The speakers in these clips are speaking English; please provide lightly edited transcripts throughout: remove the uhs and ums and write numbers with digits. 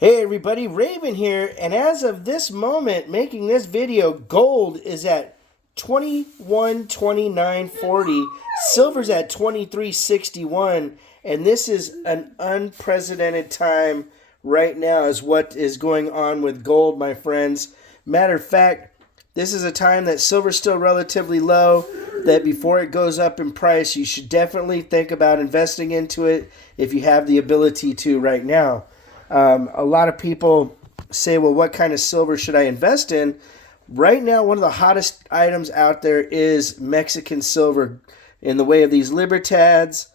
Hey everybody, Raven here, and as of this moment making this video, gold is at 21.29.40, silver's at 23.61, and this is an unprecedented time right now is what is going on with gold, my friends. Matter of fact, this is a time that silver's still relatively low, that before it goes up in price, you should definitely think about investing into it if you have the ability to right now. A lot of people say, well, what kind of silver should I invest in? Right now, one of the hottest items out there is Mexican silver in the way of these Libertads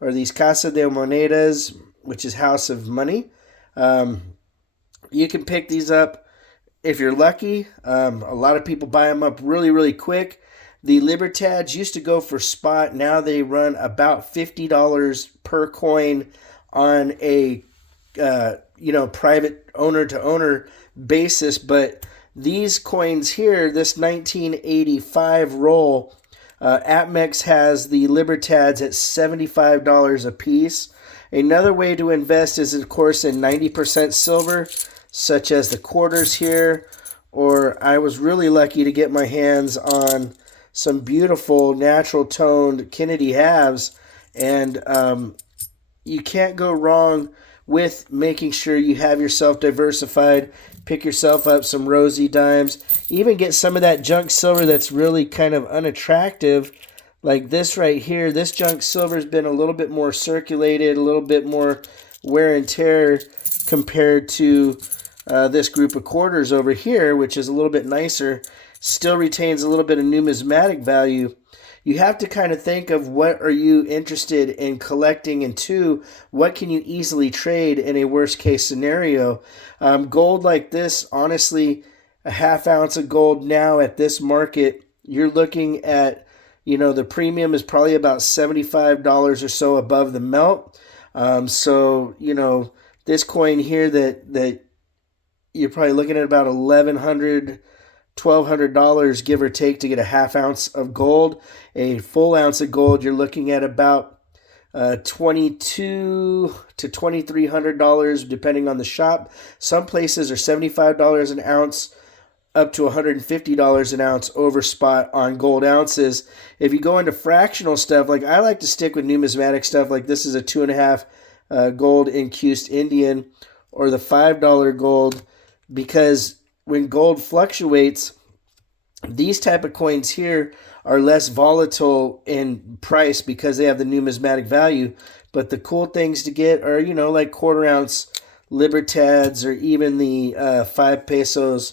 or these Casa de Monedas, which is House of Money. Um, you can pick these up if you're lucky. A lot of people buy them up really, really quick. The Libertads used to go for spot. Now they run about $50 per coin on a private owner to owner basis. But these coins here, this 1985 roll, APMEX has the Libertads at $75 a piece. Another way to invest is, of course, in 90% silver, such as the quarters here, or I was really lucky to get my hands on some beautiful natural toned Kennedy halves, and you can't go wrong with making sure you have yourself diversified. Pick yourself up some rosy dimes. Even get some of that junk silver that's really kind of unattractive, like this right here. This junk silver has been a little bit more circulated, a little bit more wear and tear compared to this group of quarters over here, which is a little bit nicer. Still retains a little bit of numismatic value. You have to kind of think of what are you interested in collecting, and two, what can you easily trade in a worst case scenario. Gold like this, honestly, a half ounce of gold now at this market, you're looking at, the premium is probably about $75 or so above the melt. This coin here that you're probably looking at about $1,200 give or take to get a half ounce of gold. A full ounce of gold, you're looking at about $2,200 to $2,300 depending on the shop. Some places are $75 an ounce up to $150 an ounce over spot on gold ounces. If you go into fractional stuff, like I like to stick with numismatic stuff, like this is a 2.5 gold incused Indian, or the $5 gold, because when gold fluctuates, these type of coins here are less volatile in price because they have the numismatic value. But the cool things to get are, like quarter ounce Libertads, or even the 5 pesos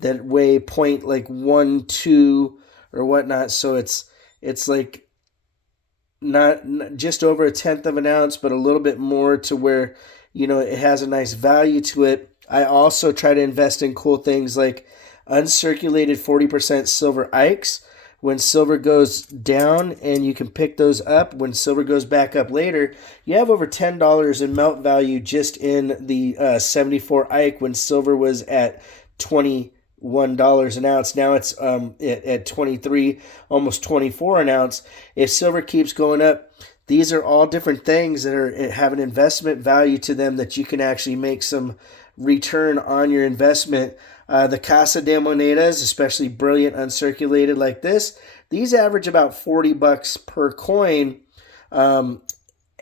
that weigh point like 1.2 or whatnot. So it's like not just over a tenth of an ounce, but a little bit more, to where it has a nice value to it. I also try to invest in cool things like uncirculated 40% silver Ikes. When silver goes down, and you can pick those up when silver goes back up later, you have over $10 in melt value just in the 74 Ike when silver was at $21 an ounce. Now it's at 23, almost 24 an ounce. If silver keeps going up, these are all different things that have an investment value to them that you can actually make some return on your investment. The Casa de Monedas, especially brilliant uncirculated like this, these average about $40 per coin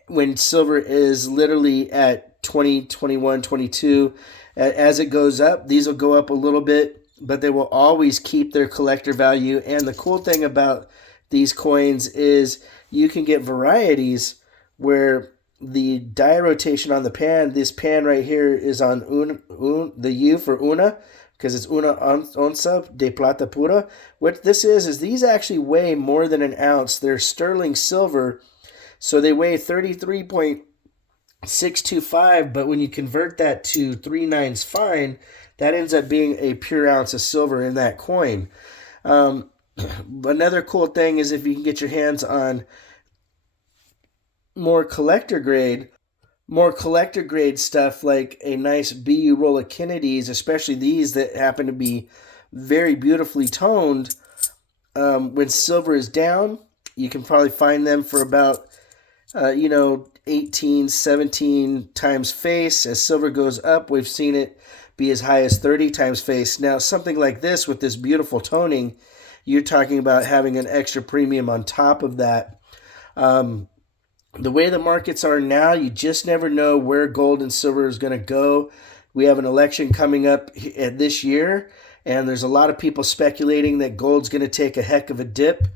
when silver is literally at 20, 21, 22. As it goes up, these will go up a little bit, but they will always keep their collector value. And the cool thing about these coins is you can get varieties where the die rotation on the pan, this pan right here is on the U for una, because it's una onza de plata pura. What this is these actually weigh more than an ounce. They're sterling silver, so they weigh 33.625, but when you convert that to 3/9 fine, that ends up being a pure ounce of silver in that coin. Another cool thing is if you can get your hands on more collector grade stuff, like a nice BU roll of Kennedys, especially these that happen to be very beautifully toned. When silver is down, you can probably find them for about 18, 17 times face. As silver goes up, we've seen it be as high as 30 times face. Now, something like this with this beautiful toning, you're talking about having an extra premium on top of that. The way the markets are now, you just never know where gold and silver is going to go. We have an election coming up this year, and there's a lot of people speculating that gold's going to take a heck of a dip.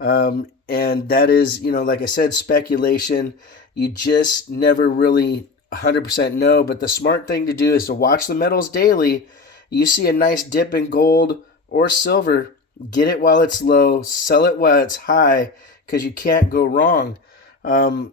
And that is, like I said, speculation. You just never really 100% know. But the smart thing to do is to watch the metals daily. You see a nice dip in gold or silver, get it while it's low, sell it while it's high, because you can't go wrong. One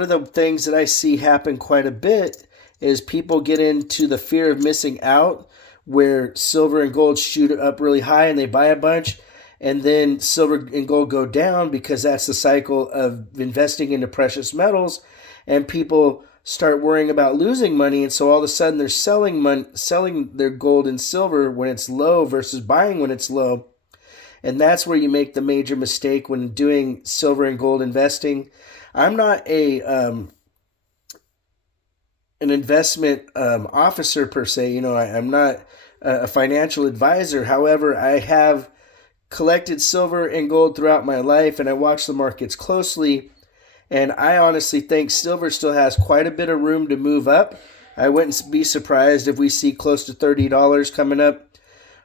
of the things that I see happen quite a bit is people get into the fear of missing out, where silver and gold shoot up really high and they buy a bunch, and then silver and gold go down because that's the cycle of investing into precious metals, and people start worrying about losing money, and so all of a sudden they're selling their gold and silver when it's low versus buying when it's low. And that's where you make the major mistake when doing silver and gold investing. I'm not an investment officer per se. I'm not a financial advisor. However, I have collected silver and gold throughout my life, and I watch the markets closely. And I honestly think silver still has quite a bit of room to move up. I wouldn't be surprised if we see close to $30 coming up.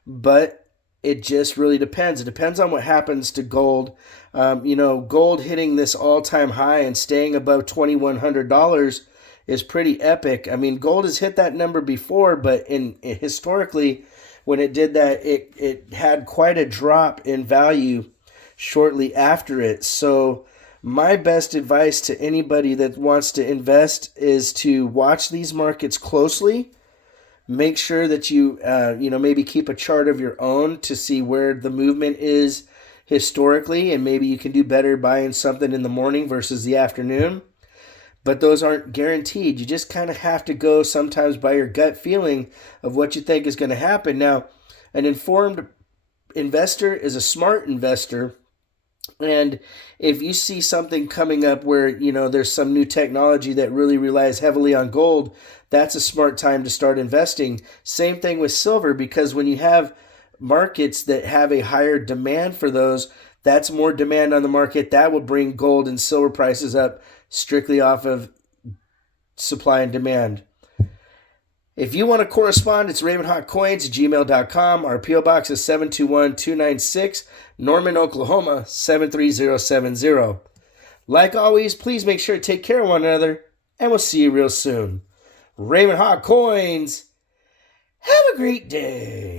But it just really depends. It depends on what happens to gold. Gold hitting this all-time high and staying above $2,100 is pretty epic. I mean, gold has hit that number before, but historically, when it did that, it had quite a drop in value shortly after it. So my best advice to anybody that wants to invest is to watch these markets closely. Make sure that you, maybe keep a chart of your own to see where the movement is historically, and maybe you can do better buying something in the morning versus the afternoon. But those aren't guaranteed. You just kind of have to go sometimes by your gut feeling of what you think is going to happen. Now, an informed investor is a smart investor. And if you see something coming up where, there's some new technology that really relies heavily on gold, that's a smart time to start investing. Same thing with silver, because when you have markets that have a higher demand for those, that's more demand on the market. That will bring gold and silver prices up strictly off of supply and demand. If you want to correspond, it's RavenHawkCoins@gmail.com. Our P.O. Box is 721-296, Norman, Oklahoma, 73070. Like always, please make sure to take care of one another, and we'll see you real soon. Raven Hawk Coins, have a great day.